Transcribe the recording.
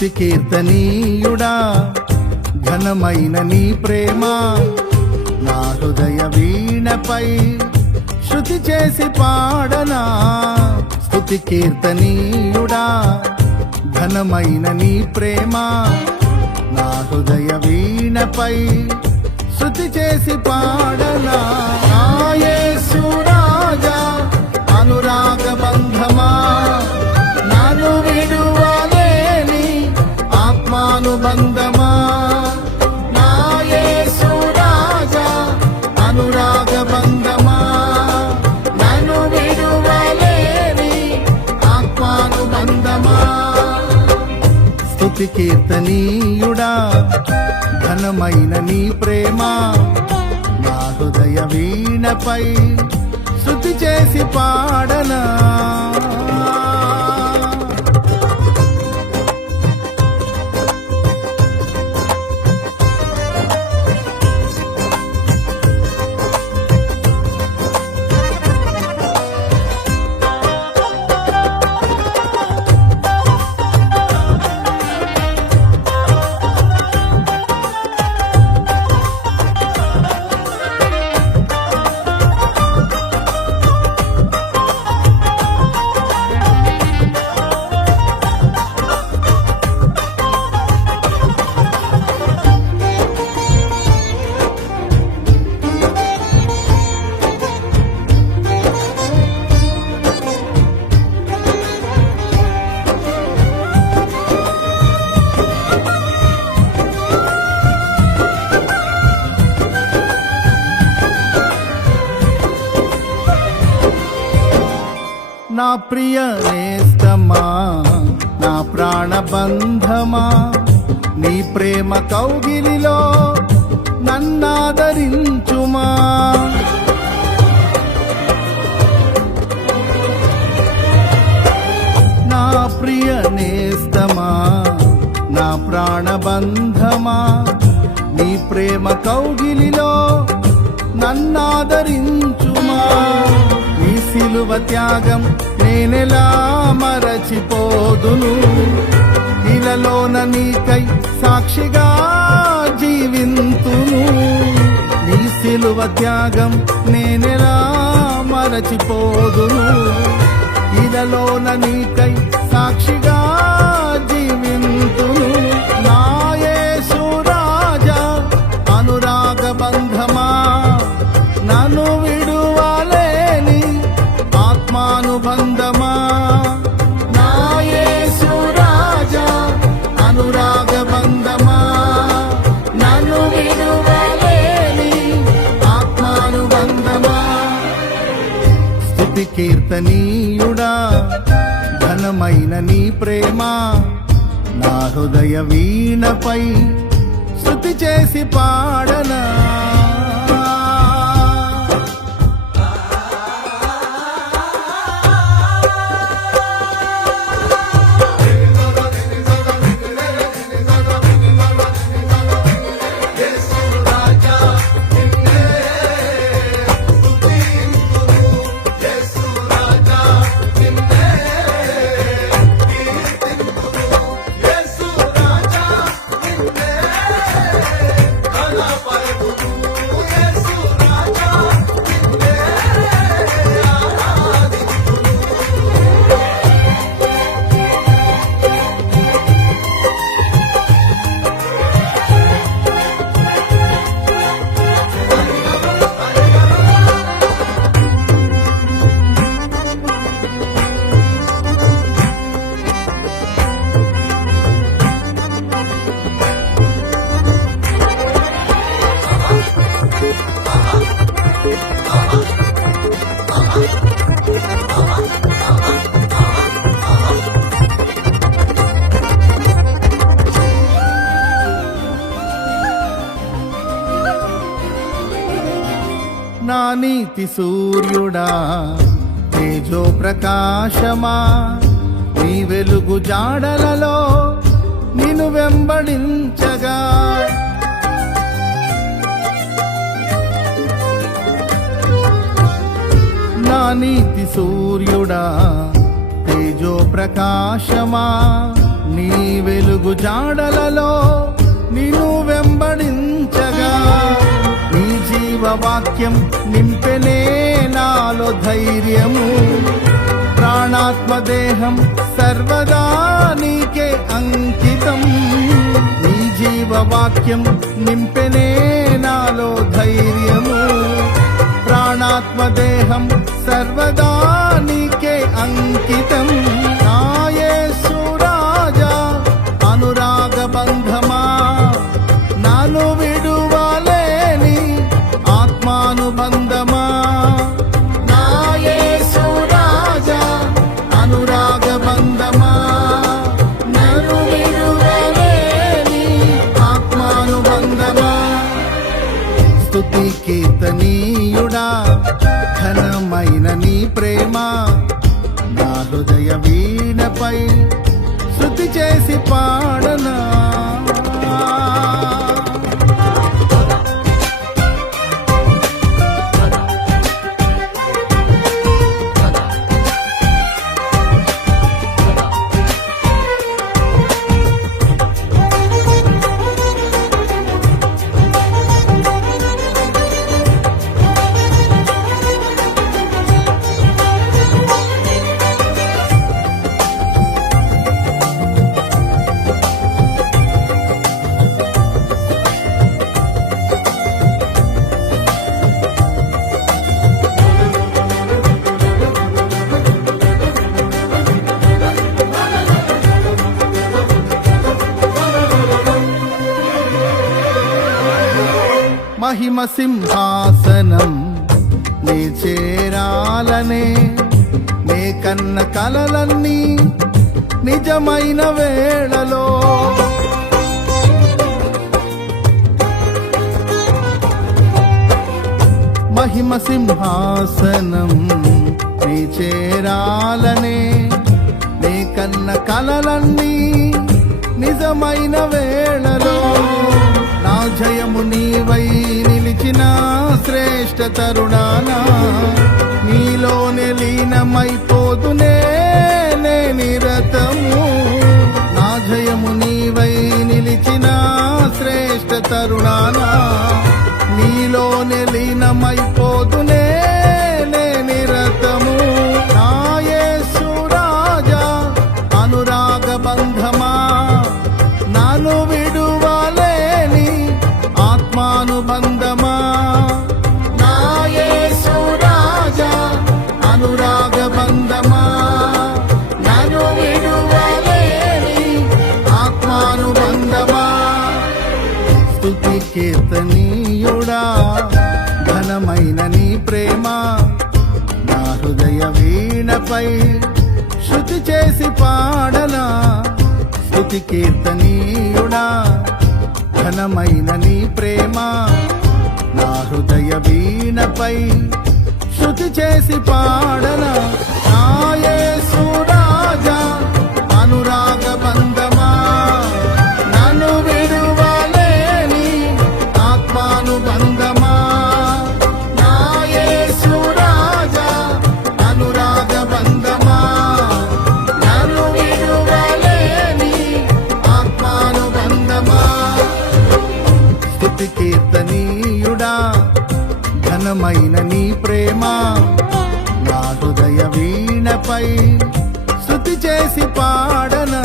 స్తుతి కీర్తనీయుడా ఘనమైన నీ ప్రేమ నా హృదయ వీణపై శృతి చేసి పాడనా. స్తుతి కీర్తనీయుడా ఘనమైన నీ ప్రేమ నా హృదయ వీణపై శృతి చేసి పాడనా. నా యేసు రాజా అనురాగ బంధమా నన్ను విడువలేని ఆత్మానుబంధమా. నా యేసు రాజా అనురాగ బంధమా నన్ను విడువలేని ఆత్మానుబంధమా. స్తుతి కీర్తనీయుడా ఘనమైన నీ ప్రేమ నా హృదయ వీణపై శృతి చేసి పాడనా. నా ప్రియ నేస్తమా నా ప్రాణబంధమా నీ ప్రేమ కౌగిలిలో నన్నాదరించుమా. నా ప్రియ నేస్తమా నా ప్రాణబంధమా నీ ప్రేమ కౌగిలిలో నన్నాదరించుమా. నీ సిలువ త్యాగం నేనెలా మరచిపోదును, ఇలలోన నీకై సాక్షిగా జీవింతును. నీ సిలువ త్యాగం నేనెలా మరచిపోదును, ఇలలోన నీకై సాక్షిగా జీవింతును. నా యేసు రాజా అనురాగ బంధమా నన్ను విడువలేని ఆత్మానుబంధమా. నా యేసు రాజా అనురాగ బంధమా నన్ను విడువలేని ఆత్మానుబంధమా. స్తుతి కీర్తనీయుడా ఘనమైన నీ ప్రేమ నా హృదయ వీణపై స్తుతి చేసి పాడనా. నా నీతి సూర్యుడా తేజో ప్రకాశమా నీ వెలుగు జాడలలో నిన్ను వెంబడించగా. నా నీతి సూర్యుడా తేజో ప్రకాశమా నీ వెలుగు జాడలలో నిన్ను వెంబడించగా నీ జీవవాక్యం నింపెనే నాలో ధైర్యము. ప్రాణాత్మ దేహం సర్వదా నీకే అంకితం. నీ జీవవాక్యం నింపెనే నాలో ధైర్యము. ప్రాణాత్మ దేహం సర్వదా నీకే అంకితం. నా యేసు రాజా అనురాగ బంధమా, నాను విడువలేని ఆత్మానుబంధమా. నా యేసు రాజా అనురాగ బంధమా, నాను విడువలేని ఆత్మానుబంధమా. స్తుతి కీర్తనీయుడా ఘనమైన నీ ప్రేమ నా హృదయ వీణపై శృతి చేసి పాడనా. మహిమ సింహాసనం నే చేరాలనే నే కన్న కలలన్నీ నిజమైన వేళలో మహిమ సింహాసనం నే చేరాలనే నే కన్న కలలన్నీ నిజమైన వేళలో నా జయము నీవై నిలిచిన శ్రేష్ఠ తరుణానా నీలోనే లీనమైపోదునే నే నిరతము. నా జయము నీవై నిలిచిన శ్రేష్ఠ తరుణానా నీలోనే లీనమైపోదునే నే నిరతము. నా యేసు రాజా అనురాగ బంధమా, నాను విడువలేని ఆత్మానుబంధమా. నా యేసు రాజా అనురాగ బంధమా, నాను విడువలేని ఆత్మానుబంధమా. స్తుతి కీర్తనీయుడా ఘనమైన నీ ప్రేమ నా హృదయ వీణపై శృతి చేసి పాడనా. స్తుతి కీర్తనీయుడా ఘనమైన నీ ప్రేమ నా హృదయ వీణపై శృతి చేసి పాడనా. నా యేసు రాజా అనురాగ బంధమా, నన్ను విడువలేని ఆత్మానుబంధమా. నా యేసు రాజా అనురాగ బంధమా, నన్ను విడువలేని ఆత్మానుబంధమా. స్తుతి కీర్తనీయుడా ఘనమైన నీ ప్రేమ నా హృదయ వీణపై శృతి చేసి పాడనా.